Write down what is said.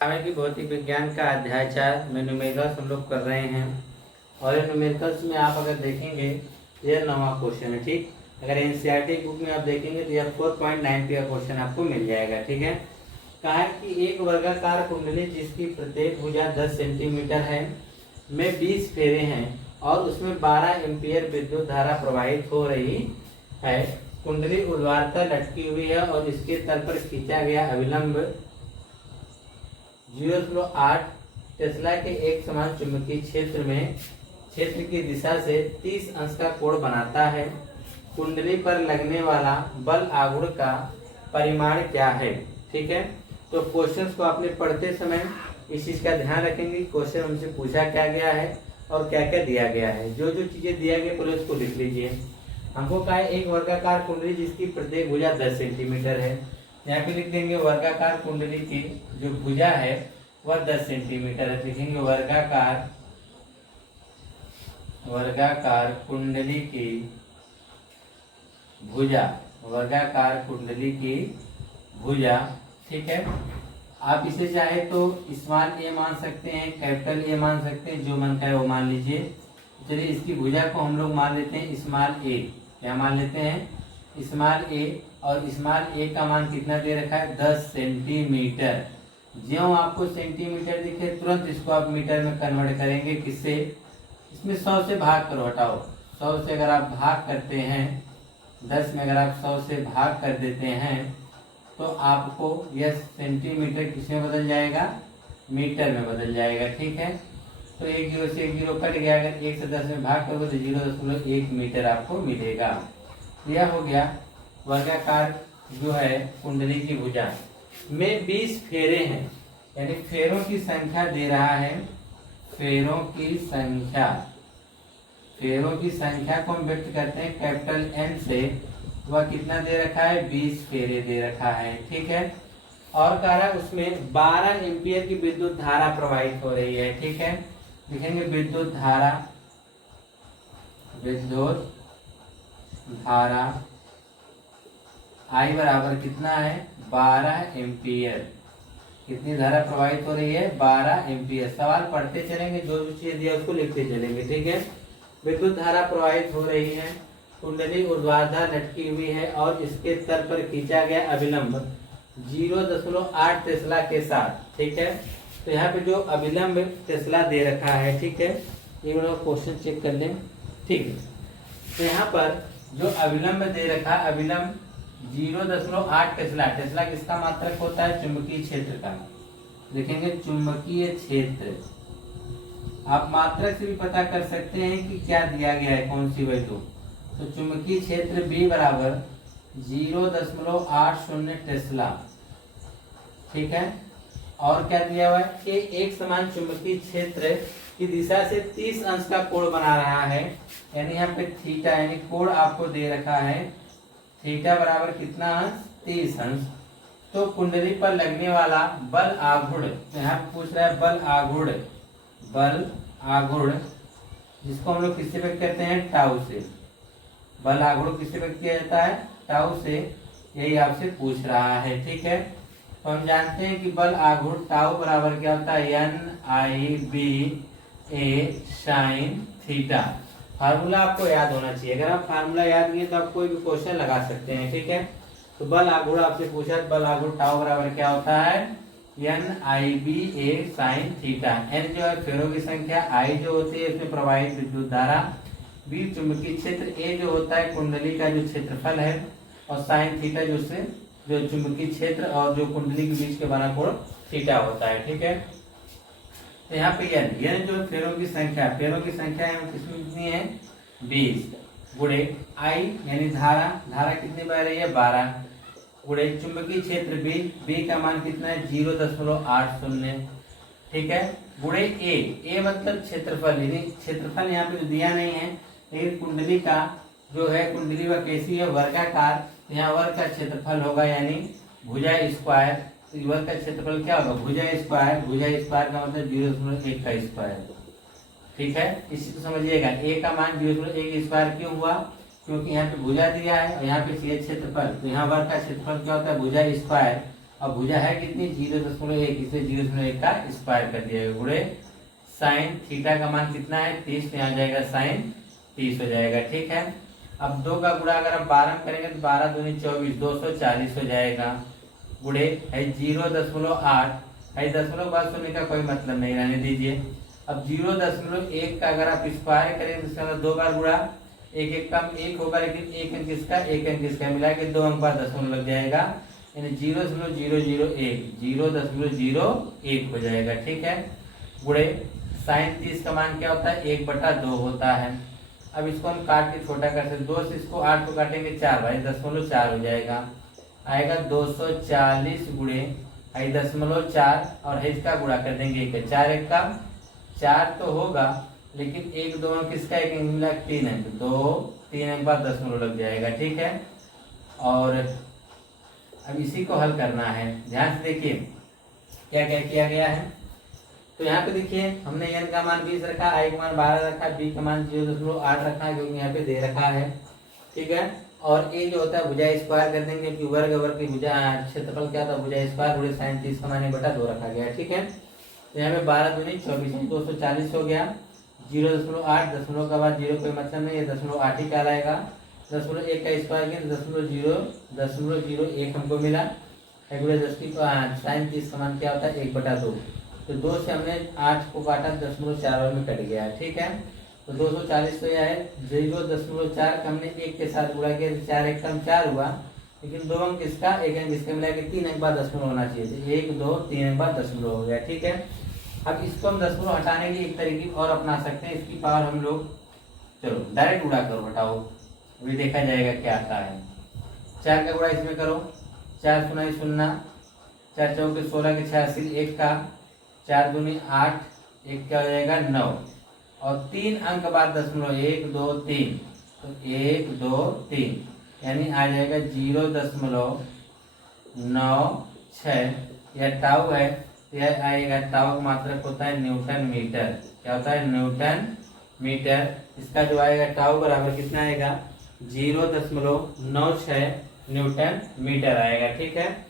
की भौतिक विज्ञान का अध्याय 4 में न्यूमेरिकल्स हम लोग कर रहे हैं। और ये न्यूमेरिकल्स में आप अगर देखेंगे यह 9वां क्वेश्चन है। ठीक, अगर एनसीईआरटी बुक में आप देखेंगे तो यह 4.90 का क्वेश्चन आपको मिल जाएगा। ठीक है, कहा है कि एक वर्गाकार कुंडली जिसकी प्रत्येक भुजा 10 सेंटीमीटर है में 20 फेरे हैं और उसमें 12 एम्पीयर विद्युत धारा प्रवाहित हो रही है। कुंडली ऊर्ध्वाधर लटकी हुई है और इसके तल पर खींचा गया अभिलंब 0.8 टेस्ला के एक समान चुंबकीय क्षेत्र में क्षेत्र की दिशा से 30 अंश का कोण बनाता है। कुंडली पर लगने वाला बल आघूर्ण का परिमाण क्या है। ठीक है, तो क्वेश्चंस को आपने पढ़ते समय इस चीज का ध्यान रखेंगे। क्वेश्चन हमसे पूछा क्या गया है और क्या क्या दिया गया है। जो जो चीजें दिया गया पहले उसको लिख लीजिए। हमको कहा है एक वर्गाकार कुंडली जिसकी प्रत्येक भुजा 10 सेंटीमीटर है। यहाँ पे लिख देंगे वर्गाकार कुंडली की जो भुजा है वह 10 सेंटीमीटर है। लिखेंगे वर्गाकार कुंडली की भुजा, वर्गाकार कुंडली की भुजा। ठीक है, आप इसे चाहे तो स्मॉल ए मान सकते हैं, कैपिटल ए मान सकते हैं, जो मन का है वो मान लीजिए। चलिए इसकी भुजा को हम लोग मान लेते हैं स्मॉल ए। क्या मान लेते हैं? स्मॉल ए। और स्मॉल ए का मान कितना दे रखा है? 10 सेंटीमीटर। ज्यों आपको सेंटीमीटर दिखे तुरंत इसको आप मीटर में कन्वर्ट करेंगे। किससे? इसमें 100 से भाग करो, हटाओ। 100 से अगर आप भाग करते हैं, 10 में अगर आप 100 से भाग कर देते हैं तो आपको यह सेंटीमीटर किसमें बदल जाएगा? मीटर में बदल जाएगा। ठीक है, तो 1 0 से 1 0 कट गया। अगर 1 से 10 में भाग करोगे तो 0.1 मीटर आपको मिलेगा। यह हो गया वर्गाकार जो है कुंडली की भुजा में 20 फेरे हैं, यानी फेरों की संख्या दे रहा है। फेरों की संख्या को हम व्यक्त करते हैं कैपिटल एन से। वह कितना दे रखा है? 20 फेरे दे रखा है। ठीक है, और कह रहा है उसमें 12 एम्पीयर की विद्युत धारा प्रवाहित हो रही है। ठीक है, लिखेंगे विद्युत धारा I बराबर कितना है? 12 एम्पीयर। कितनी धारा प्रवाहित हो रही है? 12 एम्पीयर। सवाल पढ़ते चलेंगे, जो जो चीज दिया उसको लिखते चलेंगे। ठीक है, विद्युत धारा प्रवाहित हो रही है, कुंडली ऊर्ध्वाधर लटकी हुई है और इसके तल पर खींचा गया अभिलंब 0.8 टेस्ला के साथ। ठीक है, तो यहाँ पे जो अभिलंब टेस्ला दे रखा है। ठीक है, ये क्वेश्चन चेक कर लें। ठीक है, तो यहाँ पर जो अभिलंब दे रखा, अभिलंब 0.8 टेस्ला। टेस्ला किसका मात्रक होता है? चुंबकीय क्षेत्र का। देखेंगे चुंबकीय क्षेत्र। आप मात्रक से भी पता कर सकते हैं कि क्या दिया गया है, कौन सी वैल्यू। तो चुंबकीय क्षेत्र B बराबर 0.80 टेस्ला। ठीक है, और क्या दिया हुआ है कि एक समान चुंबकीय क्षेत्र की दिशा से 30 अंश का कोण बना रहा है। यानी यहाँ पे थीटा यानी कोण आपको दे रखा है। थीटा बराबर कितना अंश? 30 अंश। तो कुंडली पर लगने वाला बल आघूर्ण, यहाँ पूछ रहा है बल आघूर्ण जिसको हम लोग किससे व्यक्त करते हैं? टाउ से। बल आघूर्ण किससे व्यक्त किया जाता है? टाउ से। यही आपसे पूछ रहा है। ठीक है, तो हम जानते हैं कि बल आघूर्ण टाउ बराबर क्या होता है? NIBA sine theta. फार्मूला आपको याद होना चाहिए। अगर आप फार्मूला याद किए तो आप कोई भी क्वेश्चन लगा सकते हैं। ठीक है, तो बल आघूर्ण आपसे पूछा, बल आघूर्ण टाउ बराबर क्या होता है? NIBA sine theta. N जो है फेरों की संख्या, I जो होती है इसमें प्रवाहित विद्युत धारा, B चुंबकीय क्षेत्र, A जो होता है कुंडली का जो क्षेत्रफल है, और साइन थीटा जो चुंबकीय क्षेत्र और जो कुंडली के बीच के बना कोण थीटा होता है। ठीक है, तो यहाँ पे n जो फेरों की संख्या कितनी है? 20 गुणे I यानी धारा कितनी बह रही है? 12 गुणे चुंबकीय क्षेत्र B का मान कितना है? 0.80। ठीक है, गुणे A मतलब क्षेत्रफल, यानी क्षेत्रफल यहाँ पे दिया नहीं है, लेकिन कुंडली का जो है, कुंडली वह कैसी है? वर्गाकार। यहाँ वर्ग का क्षेत्रफल होगा, यानी भुजा स्क्वायर। वर्ग का क्षेत्रफल क्या होगा? भुजा स्क्वायर का मतलब 0.1 का स्क्वायर। ठीक है, इसी को समझिएगा। A का मान 0.1 स्क्वायर क्यों हुआ? क्योंकि यहाँ पे भुजा दिया है और यहाँ पे क्षेत्रफल। तो यहाँ वर्ग का क्षेत्रफल क्या होता है? भुजा स्क्वायर और भुजा है कितनी 0.1, इसलिए 0.1 का स्क्वायर कर दिया गुणे साइन थीटा का मान कितना है 30, में आ जाएगा साइन 30 हो जाएगा। ठीक है, अब 2 का गुणा अगर हम 12 में करेंगे तो 12 दूनी 24, 240 हो जाएगा। गुणे है 0.8 है, दशमलव बाद शून्य का कोई मतलब नहीं, रहने दीजिए। अब 0.1 का अगर आप स्क्वायर करेंगे तो इसका मतलब 2 बार गुणा, एक एक कम 1 होगा, लेकिन एक अंक इसका एक अंक इसका मिला के 2 अंक बाद दशमलव लग जाएगा, यानी 0.001 हो जाएगा। ठीक है, गुणे साइन 30 का मान क्या होता है 1/2 होता है। अब इसको हम काट के छोटा कर सकते, 2 से इसको 8 को काटेंगे 4 भाई 0.4 हो जाएगा, आएगा 240 गुणे 0.4 और इसका गुणा कर देंगे 1, 4 1 का 4 तो होगा, लेकिन 1 2 अंक किसका एक अंक मिला 3 अंक, 2 3 अंक बाद दशमलव लग जाएगा। ठीक है, और अब इसी को हल करना है, ध्यान से देखिए क्या क्या किया गया है। तो यहाँ पे देखिए हमने n का मान 20 रखा, i का मान 12 रखा, b का मान 0.8 रखा है, क्योंकि यहाँ पे दे रखा है। ठीक है, और a जो होता है भुजा स्क्वायर कर देंगे, क्योंकि वर्ग की भुजा क्षेत्रफल क्या था भुजा स्क्वायर गुणे साइन 30 का मान 1/2 रखा गया। ठीक है, तो यहाँ पे 12 दूनी 24, 240 हो गया, 0.8 दशमलव का बाद 0 कोई मतलब नहीं है, 0.8 ही कहलाएगा। 0.1 का स्क्वायर किया 0.01 हमको मिला, साइन 30 का मान क्या होता है 1/2, तो 2 से हमने 8 को काटा 0.4 में कट गया। ठीक है, तो 240 तो यह है 0.4 का हमने 1 के साथ गुणा किया, 4 1 कम 4 हुआ, लेकिन 2 अंक इसका एक अंक इसका मिला के 3 अंक बाद दशमलव होना चाहिए, 1 2 3 अंक बाद दशमलव हो गया। ठीक है, अब इसको हम दशमलव हटाने की एक तरीके और अपना सकते हैं, इसकी पावर हम लोग चलो डायरेक्ट गुणा करो, हटाओ, अभी देखा जाएगा क्या आता है। 4 का गुणा इसमें करो, 4 0 0, 4 चौके 16 के 86, 1 का 4 दूनी 8, 1 क्या हो जाएगा 9, और 3 अंक बाद दशमलव 1 2 3, तो 1 2 3 यानी आ जाएगा 0.96, यह टाउ है, यह आएगा टाउ का मात्रक होता है न्यूटन मीटर, क्या होता है न्यूटन मीटर। इसका जो आएगा टाउ बराबर कितना आएगा 0.96 न्यूटन मीटर आएगा। ठीक है।